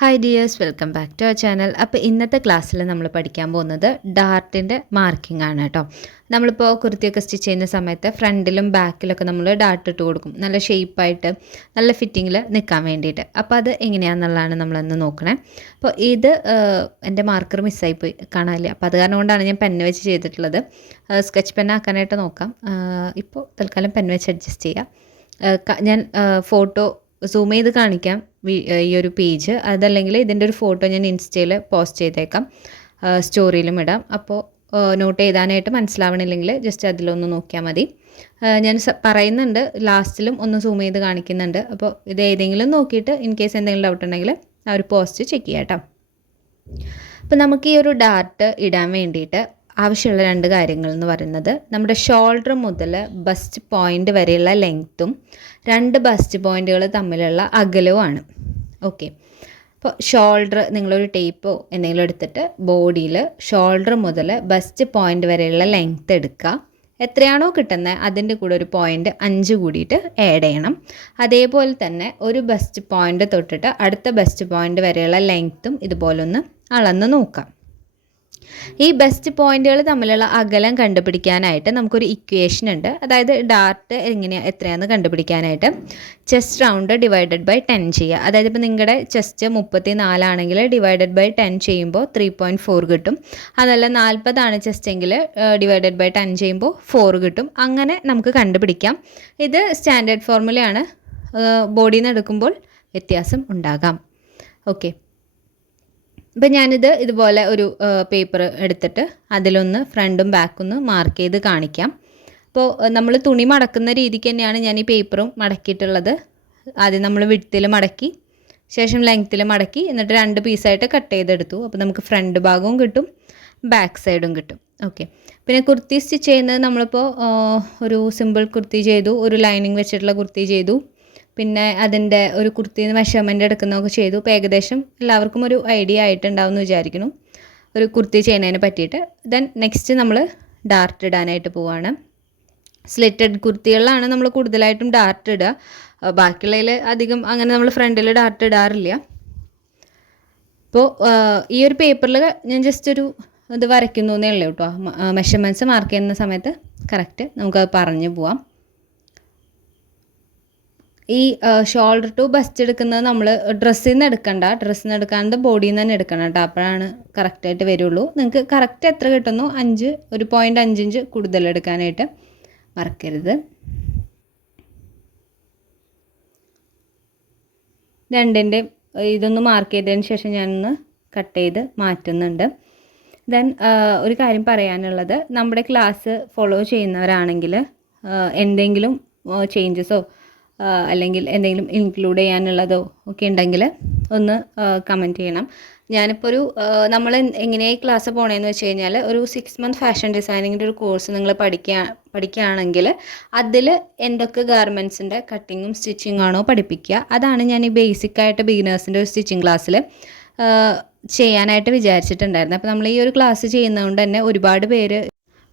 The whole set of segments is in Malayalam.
Hi dears, welcome back to our channel. അപ്പോൾ ഇന്നത്തെ ക്ലാസ്സിൽ നമ്മൾ പഠിക്കാൻ പോകുന്നത് ഡാർട്ടിൻ്റെ മാർക്കിംഗ് ആണ് കേട്ടോ. നമ്മളിപ്പോൾ കുർത്തിയൊക്കെ സ്റ്റിച്ച് ചെയ്യുന്ന സമയത്ത് ഫ്രണ്ടിലും ബാക്കിലൊക്കെ നമ്മൾ ഡാർട്ട് ഇട്ട് കൊടുക്കും, നല്ല ഷേപ്പായിട്ട് നല്ല ഫിറ്റിങ്ങിൽ നിൽക്കാൻ വേണ്ടിയിട്ട്. അപ്പോൾ അത് എങ്ങനെയാണെന്നുള്ളതാണ് നമ്മളൊന്ന് നോക്കണേ. അപ്പോൾ ഇത് എൻ്റെ മാർക്കർ മിസ്സായിപ്പോയി, കാണാനില്ല. അപ്പോൾ അത് കാരണം കൊണ്ടാണ് ഞാൻ പെന്ന് വെച്ച് ചെയ്തിട്ടുള്ളത്. സ്കെച്ച് പെന്നാക്കാനായിട്ട് നോക്കാം. ഇപ്പോൾ തൽക്കാലം പെന്ന് വെച്ച് അഡ്ജസ്റ്റ് ചെയ്യാം. ഞാൻ ഫോട്ടോ സൂം ചെയ്ത് കാണിക്കാം ഈ ഒരു പേജ്. അതല്ലെങ്കിൽ ഇതിൻ്റെ ഒരു ഫോട്ടോ ഞാൻ ഇൻസ്റ്റയിൽ പോസ്റ്റ് ചെയ്തേക്കാം, സ്റ്റോറിയിലും ഇടാം. അപ്പോൾ നോട്ട് എഴുതാനായിട്ട് മനസ്സിലാവണില്ലെങ്കിൽ ജസ്റ്റ് അതിലൊന്ന് നോക്കിയാൽ മതി. ഞാൻ പറയുന്നുണ്ട്, ലാസ്റ്റിലും ഒന്ന് സൂം ചെയ്ത് കാണിക്കുന്നുണ്ട്. അപ്പോൾ ഇത് ഏതെങ്കിലും നോക്കിയിട്ട് ഇൻ കേസ് എന്തെങ്കിലും ഡൗട്ട് ഉണ്ടെങ്കിൽ ആ ഒരു പോസ്റ്റ് ചെക്ക് ചെയ്യാം കേട്ടോ. അപ്പോൾ നമുക്ക് ഈ ഒരു ഡാർട്ട് ഇടാൻ വേണ്ടിയിട്ട് ആവശ്യമുള്ള 2 കാര്യങ്ങൾ എന്ന് പറയുന്നത് നമ്മുടെ ഷോൾഡർ മുതൽ ബസ്റ്റ് പോയിൻ്റ് വരെയുള്ള ലെങ്ത്തും 2 ബസ്റ്റ് പോയിൻറ്റുകൾ തമ്മിലുള്ള അകലവുമാണ്. ഓക്കെ, അപ്പോൾ ഷോൾഡർ നിങ്ങളൊരു ടേപ്പോ എന്തെങ്കിലും എടുത്തിട്ട് ബോഡിയിൽ ഷോൾഡർ മുതൽ ബസ്റ്റ് പോയിൻ്റ് വരെയുള്ള ലെങ്ത്ത് എടുക്കുക. എത്രയാണോ കിട്ടുന്നത് അതിൻ്റെ കൂടെ ഒരു 0.5 കൂടിയിട്ട് ആഡ് ചെയ്യണം. അതേപോലെ തന്നെ ഒരു ബസ്റ്റ് പോയിൻ്റ് തൊട്ടിട്ട് അടുത്ത ബസ്റ്റ് പോയിൻ്റ് വരെയുള്ള ലെങ്ത്തും ഇതുപോലെ ഒന്ന് അളന്ന് നോക്കാം. ഈ ബെസ്റ്റ് പോയിന്റുകൾ തമ്മിലുള്ള അകലം കണ്ടുപിടിക്കാനായിട്ട് നമുക്കൊരു ഇക്വേഷൻ ഉണ്ട്. അതായത് ഡാർട്ട് എത്രയാണെന്ന് കണ്ടുപിടിക്കാനായിട്ട് ചെസ്റ്റ് റൗണ്ട് ഡിവൈഡഡ് ബൈ 10 ചെയ്യുക. അതായത് ഇപ്പോൾ നിങ്ങളുടെ ചെസ്റ്റ് 34 ആണെങ്കിൽ ഡിവൈഡഡ് ബൈ 10 ചെയ്യുമ്പോൾ 3.4 കിട്ടും. അതല്ല 40 ആണ് ചെസ്റ്റ് എങ്കിൽ ഡിവൈഡഡ് ബൈ 10 ചെയ്യുമ്പോൾ 4 കിട്ടും. അങ്ങനെ നമുക്ക് കണ്ടുപിടിക്കാം. ഇത് സ്റ്റാൻഡേർഡ് ഫോർമുലയാണ്. ബോഡിയിൽ നിന്ന് എടുക്കുമ്പോൾ വ്യത്യാസം ഉണ്ടാകാം. ഓക്കെ, ഇപ്പം ഞാനിത് ഇതുപോലെ ഒരു പേപ്പർ എടുത്തിട്ട് അതിലൊന്ന് ഫ്രണ്ടും ബാക്കൊന്ന് മാർക്ക് ചെയ്ത് കാണിക്കാം. അപ്പോൾ നമ്മൾ തുണി മടക്കുന്ന രീതിക്ക് തന്നെയാണ് ഞാൻ ഈ പേപ്പറും മടക്കിയിട്ടുള്ളത്. ആദ്യം നമ്മൾ വിഡ്ത്തിൽ മടക്കി, ശേഷം ലെങ്ത്തിൽ മടക്കി, എന്നിട്ട് 2 പീസായിട്ട് കട്ട് ചെയ്തെടുത്തു. അപ്പോൾ നമുക്ക് ഫ്രണ്ട് ഭാഗവും കിട്ടും, ബാക്ക് സൈഡും കിട്ടും. ഓക്കെ, പിന്നെ കുർത്തി സ്റ്റിച്ച് ചെയ്യുന്നത് നമ്മളിപ്പോൾ ഒരു സിമ്പിൾ കുർത്തി ചെയ്തു, ഒരു ലൈനിങ് വെച്ചിട്ടുള്ള കുർത്തി ചെയ്തു, പിന്നെ അതിൻ്റെ ഒരു കുർത്തിന്ന് മെഷർമെൻ്റ് എടുക്കുന്നതൊക്കെ ചെയ്തു. ഇപ്പോൾ ഏകദേശം എല്ലാവർക്കും ഒരു ഐഡിയ ആയിട്ടുണ്ടാവും എന്ന് വിചാരിക്കുന്നു ഒരു കുർത്തി ചെയ്യുന്നതിനെ പറ്റിയിട്ട്. ദെൻ നെക്സ്റ്റ് നമ്മൾ ഡാർട്ട് ഇടാനായിട്ട് പോവുകയാണ്. സ്ലിറ്റഡ് കുർത്തികളിലാണ് നമ്മൾ കൂടുതലായിട്ടും ഡാർട്ട് ഇടുക. ബാക്കിയുള്ളതിൽ അധികം അങ്ങനെ നമ്മൾ ഫ്രണ്ടിൽ ഡാർട്ട് ഇടാറില്ല. അപ്പോൾ ഈ ഒരു പേപ്പറിൽ ഞാൻ ജസ്റ്റ് ഒരു ഇത് വരയ്ക്കുന്നു എന്നേ ഉള്ളൂ കേട്ടോ. മെഷർമെൻറ്റ്സ് മാർക്ക് ചെയ്യുന്ന സമയത്ത് കറക്റ്റ് നമുക്കത് പറഞ്ഞു പോവാം. ഈ ഷോൾഡർ ടു ബസ്റ്റ് എടുക്കുന്നത് നമ്മൾ ഡ്രസ്സിൽ നിന്ന് എടുക്കാണ്ട് ബോഡിയിൽ നിന്ന് തന്നെ എടുക്കണം കേട്ടോ. അപ്പോഴാണ് കറക്റ്റായിട്ട് വരുള്ളൂ. നിങ്ങൾക്ക് കറക്റ്റ് എത്ര കിട്ടുന്നു 1 0.5 ഇഞ്ച് കൂടുതൽ എടുക്കാനായിട്ട് മറക്കരുത്. രണ്ടിൻ്റെ ഇതൊന്ന് മാർക്ക് ചെയ്തതിന് ശേഷം ഞാനൊന്ന് കട്ട് ചെയ്ത് മാറ്റുന്നുണ്ട്. ദെൻ ഒരു കാര്യം പറയാനുള്ളത്, നമ്മുടെ ക്ലാസ് ഫോളോ ചെയ്യുന്നവരാണെങ്കിൽ എന്തെങ്കിലും ചേഞ്ചസോ അല്ലെങ്കിൽ എന്തെങ്കിലും ഇൻക്ലൂഡ് ചെയ്യാനുള്ളതോ ഒക്കെ ഉണ്ടെങ്കിൽ ഒന്ന് കമൻറ്റ് ചെയ്യണം. ഞാനിപ്പോൾ നമ്മൾ എങ്ങനെയായി ക്ലാസ് പോകണമെന്ന് വെച്ച് കഴിഞ്ഞാൽ ഒരു 6 മന്ത് ഫാഷൻ ഡിസൈനിങ്ങിൻ്റെ ഒരു കോഴ്സ് നിങ്ങൾ പഠിക്കുകയാണെങ്കിൽ അതിൽ എന്തൊക്കെ ഗാർമെൻറ്റ്സിൻ്റെ കട്ടിങ്ങും സ്റ്റിച്ചിങ് ആണോ പഠിപ്പിക്കുക, അതാണ് ഞാൻ ഈ ബേസിക്കായിട്ട് ബിഗിനേഴ്സിൻ്റെ ഒരു സ്റ്റിച്ചിങ് ക്ലാസ്സിൽ ചെയ്യാനായിട്ട് വിചാരിച്ചിട്ടുണ്ടായിരുന്നു. അപ്പോൾ നമ്മൾ ഈ ഒരു ക്ലാസ് ചെയ്യുന്നതുകൊണ്ട് തന്നെ ഒരുപാട് പേര്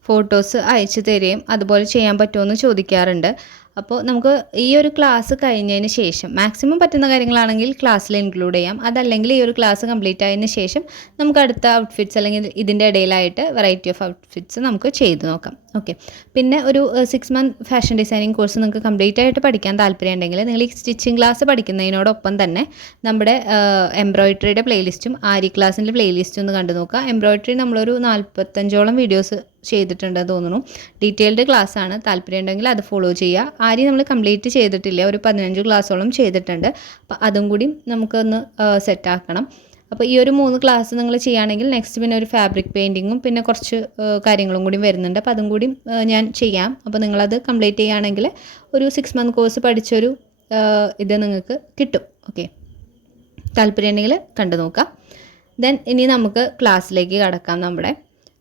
ഫോട്ടോസ് അയച്ചു തരികയും അതുപോലെ ചെയ്യാൻ പറ്റുമോ എന്ന് ചോദിക്കാറുണ്ട്. അപ്പോൾ നമുക്ക് ഈ ഒരു ക്ലാസ് കഴിഞ്ഞതിന് ശേഷം മാക്സിമം പറ്റുന്ന കാര്യങ്ങളാണെങ്കിൽ ക്ലാസ്സിൽ ഇൻക്ലൂഡ് ചെയ്യാം. അതല്ലെങ്കിൽ ഈ ഒരു ക്ലാസ് കംപ്ലീറ്റ് ആയതിന് ശേഷം നമുക്ക് അടുത്ത ഔട്ട്ഫിറ്റ്സ് അല്ലെങ്കിൽ ഇതിൻ്റെ ഇടയിലായിട്ട് വെറൈറ്റി ഓഫ് ഔട്ട്ഫിറ്റ്സ് നമുക്ക് ചെയ്ത് നോക്കാം. ഓക്കെ, പിന്നെ ഒരു 6 മന്ത് ഫാഷൻ ഡിസൈനിങ് കോഴ്സ് നിങ്ങൾക്ക് കംപ്ലീറ്റ് ആയിട്ട് പഠിക്കാൻ താല്പര്യം ഉണ്ടെങ്കിൽ നിങ്ങൾ ഈ സ്റ്റിച്ചിങ് ക്ലാസ് പഠിക്കുന്നതിനോടൊപ്പം തന്നെ നമ്മുടെ എംബ്രോയിഡറിയുടെ പ്ലേലിസ്റ്റും ആരി ക്ലാസ്സിൻ്റെ പ്ലേലിസ്റ്റും ഒന്ന് കണ്ടു നോക്കുക. എംബ്രോയിഡറി നമ്മളൊരു 45ഓളം വീഡിയോസ് ചെയ്തിട്ടുണ്ടെന്ന് തോന്നുന്നു. ഡീറ്റെയിൽഡ് ക്ലാസ് ആണ്. താല്പര്യം ഉണ്ടെങ്കിൽ അത് ഫോളോ ചെയ്യുക. ആരി നമ്മൾ കംപ്ലീറ്റ് ചെയ്തിട്ടില്ല, ഒരു 15 ക്ലാസ്സോളം ചെയ്തിട്ടുണ്ട്. അപ്പോൾ അതും കൂടി നമുക്കൊന്ന് സെറ്റാക്കണം. അപ്പോൾ ഈ ഒരു 3 ക്ലാസ് നിങ്ങൾ ചെയ്യുകയാണെങ്കിൽ നെക്സ്റ്റ് പിന്നെ ഒരു ഫാബ്രിക് പെയിൻറ്റിങ്ങും പിന്നെ കുറച്ച് കാര്യങ്ങളും കൂടി വരുന്നുണ്ട്. അപ്പോൾ അതും കൂടി ഞാൻ ചെയ്യാം. അപ്പോൾ നിങ്ങളത് കംപ്ലീറ്റ് ചെയ്യുകയാണെങ്കിൽ ഒരു 6 മന്ത് കോഴ്സ് പഠിച്ചൊരു ഇത് നിങ്ങൾക്ക് കിട്ടും. ഓക്കെ, താല്പര്യം ഉണ്ടെങ്കിൽ കണ്ടു നോക്കാം. ദെൻ ഇനി നമുക്ക് ക്ലാസ്സിലേക്ക് കടക്കാം.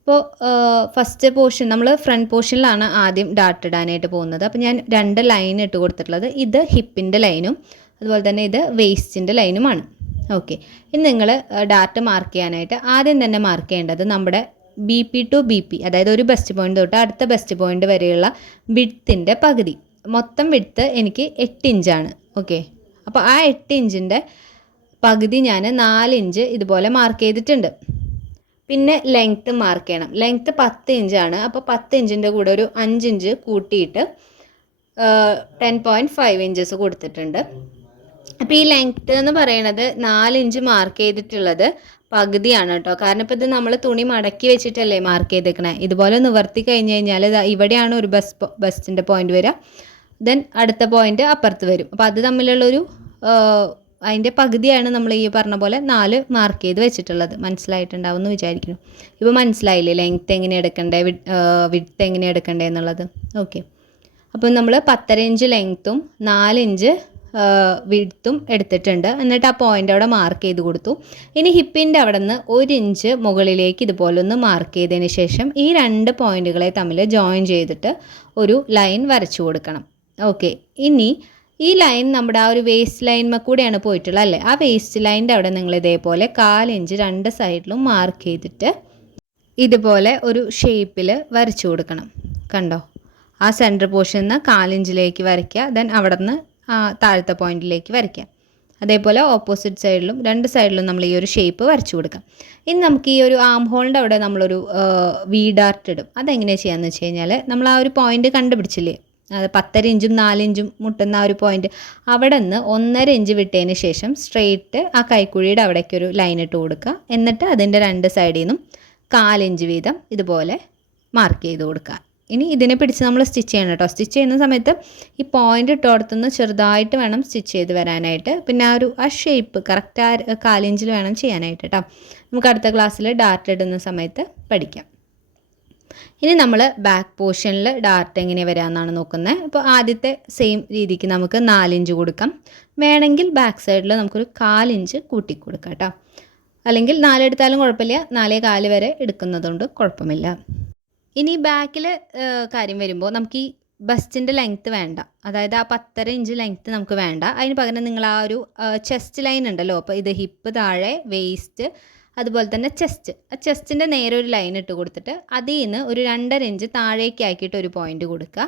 അപ്പോൾ ഫസ്റ്റ് പോർഷൻ നമ്മൾ ഫ്രണ്ട് പോർഷനിലാണ് ആദ്യം ഡാർട്ട് ഇടാനായിട്ട് പോകുന്നത്. അപ്പോൾ ഞാൻ 2 ലൈൻ ഇട്ട് കൊടുത്തിട്ടുള്ളത്, ഇത് ഹിപ്പിൻ്റെ ലൈനും അതുപോലെ തന്നെ ഇത് വേസ്റ്റിൻ്റെ ലൈനുമാണ്. ഓക്കെ, ഇനി നിങ്ങൾ ഡാർട്ട് മാർക്ക് ചെയ്യാനായിട്ട് ആദ്യം തന്നെ മാർക്ക് ചെയ്യേണ്ടത് നമ്മുടെ BP ടു BP, അതായത് ഒരു ബെസ്റ്റ് പോയിൻ്റ് തൊട്ട് അടുത്ത ബെസ്റ്റ് പോയിൻ്റ് വരെയുള്ള വിഡ്ത്തിൻ്റെ പകുതി. മൊത്തം വിഡ്ത്ത് എനിക്ക് 8 ഇഞ്ചാണ്. ഓക്കെ, അപ്പോൾ ആ 8 ഇഞ്ചിൻ്റെ പകുതി ഞാൻ 4 ഇഞ്ച് ഇതുപോലെ മാർക്ക് ചെയ്തിട്ടുണ്ട്. പിന്നെ ലെങ്ത്ത് മാർക്ക് ചെയ്യണം. ലെങ്ത്ത് 10 ഇഞ്ചാണ്. അപ്പോൾ 10 ഇഞ്ചിൻ്റെ കൂടെ ഒരു 5 ഇഞ്ച് കൂട്ടിയിട്ട് 10.5 ഇഞ്ചസ് കൊടുത്തിട്ടുണ്ട്. അപ്പോൾ ഈ ലെങ്ത്ത് എന്ന് പറയുന്നത് 4 ഇഞ്ച് മാർക്ക് ചെയ്തിട്ടുള്ളത് പകുതിയാണ് കേട്ടോ. കാരണം ഇപ്പോൾ ഇത് നമ്മൾ തുണി മടക്കി വെച്ചിട്ടല്ലേ മാർക്ക് ചെയ്തേക്കണേ. ഇതുപോലെ നിവർത്തി കഴിഞ്ഞ് കഴിഞ്ഞാൽ ഇവിടെയാണ് ഒരു ബസ്റ്റിൻ്റെ പോയിന്റ് വരിക. ദെൻ അടുത്ത പോയിന്റ് അപ്പുറത്ത് വരും. അപ്പോൾ അത് തമ്മിലുള്ളൊരു അതിൻ്റെ പകുതിയാണ് നമ്മൾ ഈ പറഞ്ഞ പോലെ 4 മാർക്ക് ചെയ്ത് വെച്ചിട്ടുള്ളത്. മനസ്സിലായിട്ടുണ്ടാവും എന്ന് വിചാരിക്കുന്നു. ഇപ്പോൾ മനസ്സിലായില്ലേ ലെങ്ത്ത് എങ്ങനെ എടുക്കണ്ടേ, വിഡ്ത്ത് എങ്ങനെ എടുക്കണ്ടേ എന്നുള്ളത്. ഓക്കെ, അപ്പോൾ നമ്മൾ 10.5 ഇഞ്ച് ലെങ്ത്തും 4 ഇഞ്ച് വിഡ്ത്തും എടുത്തിട്ടുണ്ട്. എന്നിട്ട് ആ പോയിൻ്റ് അവിടെ മാർക്ക് ചെയ്ത് കൊടുത്തു. ഇനി ഹിപ്പിൻ്റെ അവിടെ നിന്ന് 1 ഇഞ്ച് മുകളിലേക്ക് ഇതുപോലെ ഒന്ന് മാർക്ക് ചെയ്തതിന് ശേഷം ഈ 2 പോയിൻറ്റുകളെ തമ്മിൽ ജോയിൻ ചെയ്തിട്ട് ഒരു ലൈൻ വരച്ചു കൊടുക്കണം. ഓക്കെ, ഇനി ഈ ലൈൻ നമ്മുടെ ആ ഒരു വേസ്റ്റ് ലൈൻമ കൂടെയാണ് പോയിട്ടുള്ളത് അല്ലേ. ആ വേസ്റ്റ് ലൈനിൻ്റെ അവിടെ നിങ്ങൾ ഇതേപോലെ 1/4 ഇഞ്ച് 2 സൈഡിലും മാർക്ക് ചെയ്തിട്ട് ഇതുപോലെ ഒരു ഷേപ്പിൽ വരച്ചു കൊടുക്കണം. കണ്ടോ, ആ സെൻറ്റർ പോർഷനിൽ നിന്ന് 1/4 ഇഞ്ചിലേക്ക് വരയ്ക്കുക. ദെൻ അവിടെ നിന്ന് താഴത്തെ പോയിന്റിലേക്ക് വരയ്ക്കുക. അതേപോലെ ഓപ്പോസിറ്റ് സൈഡിലും 2 സൈഡിലും നമ്മൾ ഈ ഒരു ഷേപ്പ് വരച്ചു കൊടുക്കാം. ഇനി നമുക്ക് ഈ ഒരു ആം ഹോളിൻ്റെ അവിടെ നമ്മളൊരു വി ഡാർട്ട് ഇടും. അതെങ്ങനെയാണ് ചെയ്യാമെന്ന് വെച്ച് കഴിഞ്ഞാൽ നമ്മൾ ആ ഒരു പോയിന്റ് കണ്ടുപിടിച്ചില്ലേ, അത് 10.5 ഇഞ്ചും 4 ഇഞ്ചും മുട്ടുന്ന ആ ഒരു പോയിന്റ്, അവിടെ നിന്ന് 1.5 ഇഞ്ച് വിട്ടതിന് ശേഷം സ്ട്രെയിറ്റ് ആ കൈക്കുഴിയുടെ അവിടേക്കൊരു ലൈൻ ഇട്ട് കൊടുക്കുക. എന്നിട്ട് അതിൻ്റെ 2 സൈഡിൽ നിന്നും 1/4 ഇഞ്ച് വീതം ഇതുപോലെ മാർക്ക് ചെയ്ത് കൊടുക്കുക. ഇനി ഇതിനെ പിടിച്ച് നമ്മൾ സ്റ്റിച്ച് ചെയ്യണം കേട്ടോ. സ്റ്റിച്ച് ചെയ്യുന്ന സമയത്ത് ഈ പോയിന്റ് ഇട്ടോടത്തുനിന്ന് ചെറുതായിട്ട് വേണം സ്റ്റിച്ച് ചെയ്ത് വരാനായിട്ട്. പിന്നെ ആ ഷേപ്പ് കറക്റ്റ് ആ 1/4 ഇഞ്ചിൽ വേണം ചെയ്യാനായിട്ട് കേട്ടോ. നമുക്ക് അടുത്ത ക്ലാസ്സിൽ ഡാർട്ട് ഇടുന്ന സമയത്ത് പഠിക്കാം. ഇനി നമ്മൾ ബാക്ക് പോർഷനിൽ ഡാർട്ട് എങ്ങനെ വരാമെന്നാണ് നോക്കുന്നത്. ഇപ്പോൾ ആദ്യത്തെ സെയിം രീതിക്ക് നമുക്ക് 4 ഇഞ്ച് കൊടുക്കാം. വേണമെങ്കിൽ ബാക്ക് സൈഡിൽ നമുക്കൊരു 1/4 ഇഞ്ച് കൂട്ടി കൊടുക്കാം കേട്ടോ. അല്ലെങ്കിൽ 4 എടുത്താലും കുഴപ്പമില്ല, 4.25 വരെ എടുക്കുന്നതുകൊണ്ട് കുഴപ്പമില്ല. ഇനി ബാക്കിൽ കാര്യം വരുമ്പോൾ നമുക്ക് ഈ ബസ്റ്റിൻ്റെ ലെങ്ത്ത് വേണ്ട, അതായത് ആ 10.5 ഇഞ്ച് ലെങ്ത്ത് നമുക്ക് വേണ്ട. അതിന് പകരം നിങ്ങൾ ആ ഒരു ചെസ്റ്റ് ലൈൻ ഉണ്ടല്ലോ, അപ്പോൾ ഇത് ഹിപ്പ് താഴെ, വേസ്റ്റ്, അതുപോലെ തന്നെ ചെസ്റ്റ്, ആ ചെസ്റ്റിൻ്റെ നേരെ ഒരു ലൈൻ ഇട്ട് കൊടുത്തിട്ട് അതിൽ നിന്ന് ഒരു 2.5 ഇഞ്ച് താഴേക്ക് ആക്കിയിട്ട് ഒരു പോയിന്റ് കൊടുക്കുക.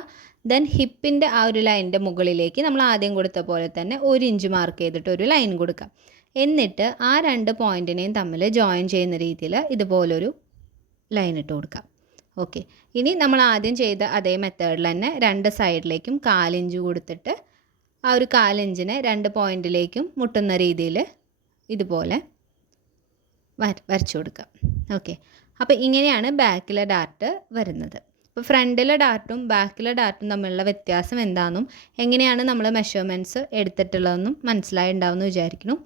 ദെൻ ഹിപ്പിൻ്റെ ആ ഒരു ലൈനിൻ്റെ മുകളിലേക്ക് നമ്മൾ ആദ്യം കൊടുത്ത പോലെ തന്നെ 1 ഇഞ്ച് മാർക്ക് ചെയ്തിട്ട് ഒരു ലൈൻ കൊടുക്കുക. എന്നിട്ട് ആ 2 പോയിൻറ്റിനെയും തമ്മിൽ ജോയിൻ ചെയ്യുന്ന രീതിയിൽ ഇതുപോലൊരു ലൈൻ ഇട്ട് കൊടുക്കുക. ഓക്കെ, ഇനി നമ്മൾ ആദ്യം ചെയ്ത അതേ മെത്തേഡിൽ തന്നെ 2 സൈഡിലേക്കും 1/4 ഇഞ്ച് കൊടുത്തിട്ട് ആ ഒരു 1/4 ഇഞ്ചിനെ 2 പോയിൻറ്റിലേക്കും മുട്ടുന്ന രീതിയിൽ ഇതുപോലെ വരച്ചു കൊടുക്കുക. ഓക്കെ, അപ്പോൾ ഇങ്ങനെയാണ് ബാക്കിലെ ഡാർട്ട് വരുന്നത്. അപ്പോൾ ഫ്രണ്ടിലെ ഡാർട്ടും ബാക്കിലെ ഡാർട്ടും തമ്മിലുള്ള വ്യത്യാസം എന്താണെന്നും എങ്ങനെയാണ് നമ്മൾ മെഷർമെൻറ്റ്സ് എടുത്തിട്ടുള്ളതെന്നും മനസ്സിലായിട്ടുണ്ടാവുമെന്ന് വിചാരിക്കുന്നു.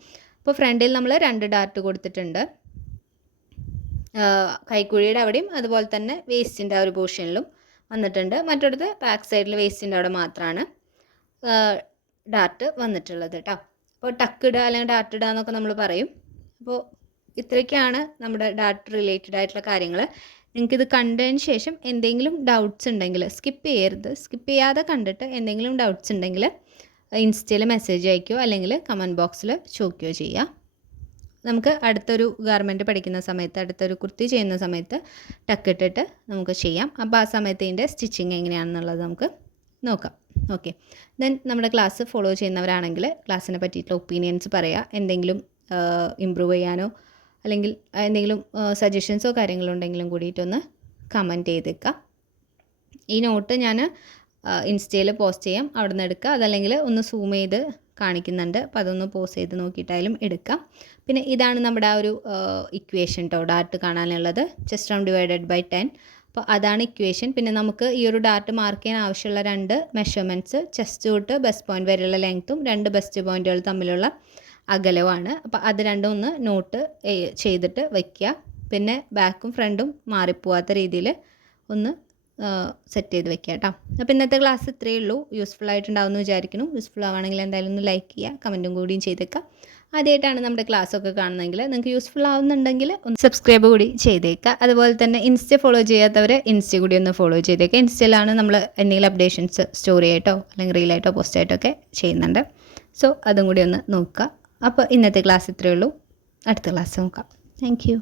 അപ്പോൾ ഫ്രണ്ടിൽ നമ്മൾ 2 ഡാർട്ട് കൊടുത്തിട്ടുണ്ട്, കൈക്കുഴിയുടെ അവിടെയും അതുപോലെ തന്നെ വേസ്റ്റിൻ്റെ ആ ഒരു പോർഷനിലും വന്നിട്ടുണ്ട്. മറ്റൊടുത്ത് ബാക്ക് സൈഡിൽ വേസ്റ്റിൻ്റെ അവിടെ മാത്രമാണ് ഡാർട്ട് വന്നിട്ടുള്ളത് കേട്ടോ. അപ്പോൾ ടക്ക് ഇടുക അല്ലെങ്കിൽ ഡാർട്ട് ഇടുക എന്നൊക്കെ നമ്മൾ പറയും. അപ്പോൾ ഇത്രയൊക്കെയാണ് നമ്മുടെ ഡാർട്ട് റിലേറ്റഡ് ആയിട്ടുള്ള കാര്യങ്ങൾ. നിങ്ങൾക്കിത് കണ്ടതിന് ശേഷം എന്തെങ്കിലും ഡൗട്ട്സ് ഉണ്ടെങ്കിൽ സ്കിപ്പ് ചെയ്യരുത്. സ്കിപ്പ് ചെയ്യാതെ കണ്ടിട്ട് എന്തെങ്കിലും ഡൗട്ട്സ് ഉണ്ടെങ്കിൽ ഇൻസ്റ്റയിൽ മെസ്സേജ് അയക്കുകയോ അല്ലെങ്കിൽ കമൻറ്റ് ബോക്സിൽ ചോദിക്കുകയോ ചെയ്യുക. നമുക്ക് അടുത്തൊരു ഗാർമെൻറ്റ് പഠിക്കുന്ന സമയത്ത്, അടുത്തൊരു കുർത്തി ചെയ്യുന്ന സമയത്ത് ടക്കിട്ടിട്ട് നമുക്ക് ചെയ്യാം. അപ്പോൾ ആ സമയത്ത് ഇതിൻ്റെ സ്റ്റിച്ചിങ് എങ്ങനെയാണെന്നുള്ളത് നമുക്ക് നോക്കാം. ഓക്കെ, ദെൻ നമ്മുടെ ക്ലാസ് ഫോളോ ചെയ്യുന്നവരാണെങ്കിൽ ക്ലാസ്സിനെ പറ്റിയിട്ടുള്ള ഒപ്പീനിയൻസ് പറയുക. എന്തെങ്കിലും ഇമ്പ്രൂവ് ചെയ്യാനോ അല്ലെങ്കിൽ എന്തെങ്കിലും സജഷൻസോ കാര്യങ്ങളോ ഉണ്ടെങ്കിലും കൂടിയിട്ടൊന്ന് കമൻറ്റ് ചെയ്തേക്കാം. ഈ നോട്ട് ഞാൻ ഇൻസ്റ്റയിൽ പോസ്റ്റ് ചെയ്യാം, അവിടെ നിന്ന് എടുക്കുക. അതല്ലെങ്കിൽ ഒന്ന് സൂം ചെയ്ത് കാണിക്കുന്നുണ്ട്, അപ്പോൾ അതൊന്ന് പോസ്റ്റ് ചെയ്ത് നോക്കിയിട്ടായാലും എടുക്കാം. പിന്നെ ഇതാണ് നമ്മുടെ ആ ഒരു ഇക്വേഷൻ കേട്ടോ, ഡാർട്ട് കാണാനുള്ളത്. Chest round divided by 10. അപ്പോൾ അതാണ് ഇക്വേഷൻ. പിന്നെ നമുക്ക് ഈ ഒരു ഡാർട്ട് മാർക്ക് ചെയ്യാൻ ആവശ്യമുള്ള 2 മെഷർമെൻറ്റ്സ്, ചെസ്റ്റ് തൊട്ട് ബെസ്റ്റ് പോയിന്റ് വരെയുള്ള ലെങ്ത്തും 2 ബെസ്റ്റ് പോയിന്റുകൾ തമ്മിലുള്ള അകലമാണ്. അപ്പോൾ അത് രണ്ടും ഒന്ന് നോട്ട് ചെയ്തിട്ട് വയ്ക്കുക. പിന്നെ ബാക്കും ഫ്രണ്ടും മാറിപ്പോവാത്ത രീതിയിൽ ഒന്ന് സെറ്റ് ചെയ്ത് വെക്കുക കേട്ടോ. അപ്പോൾ ഇന്നത്തെ ക്ലാസ് ഇത്രയേ ഉള്ളൂ. യൂസ്ഫുൾ ആയിട്ടുണ്ടാവുമെന്ന് വിചാരിക്കുന്നു. യൂസ്ഫുൾ ആവുകയാണെങ്കിൽ എന്തായാലും ഒന്ന് ലൈക്ക് ചെയ്യുക, കമൻറ്റും കൂടിയും ചെയ്തേക്കാം. ആദ്യമായിട്ടാണ് നമ്മുടെ ക്ലാസ്സൊക്കെ കാണുന്നതെങ്കിൽ നിങ്ങൾക്ക് യൂസ്ഫുൾ ആവുന്നുണ്ടെങ്കിൽ ഒന്ന് സബ്സ്ക്രൈബ് കൂടി ചെയ്തേക്കുക. അതുപോലെ തന്നെ ഇൻസ്റ്റ ഫോളോ ചെയ്യാത്തവർ ഇൻസ്റ്റ കൂടി ഒന്ന് ഫോളോ ചെയ്തേക്കുക. ഇൻസ്റ്റയിലാണ് നമ്മൾ എന്തെങ്കിലും അപ്ഡേഷൻസ് സ്റ്റോറി ആയിട്ടോ അല്ലെങ്കിൽ റീലായിട്ടോ പോസ്റ്റായിട്ടോ ഒക്കെ ചെയ്യുന്നുണ്ട്. സോ അതും കൂടി ഒന്ന് നോക്കുക. അപ്പോൾ ഇന്നത്തെ ക്ലാസ് ഇത്രയേ ഉള്ളൂ. അടുത്ത ക്ലാസ് നോക്കാം. Thank you.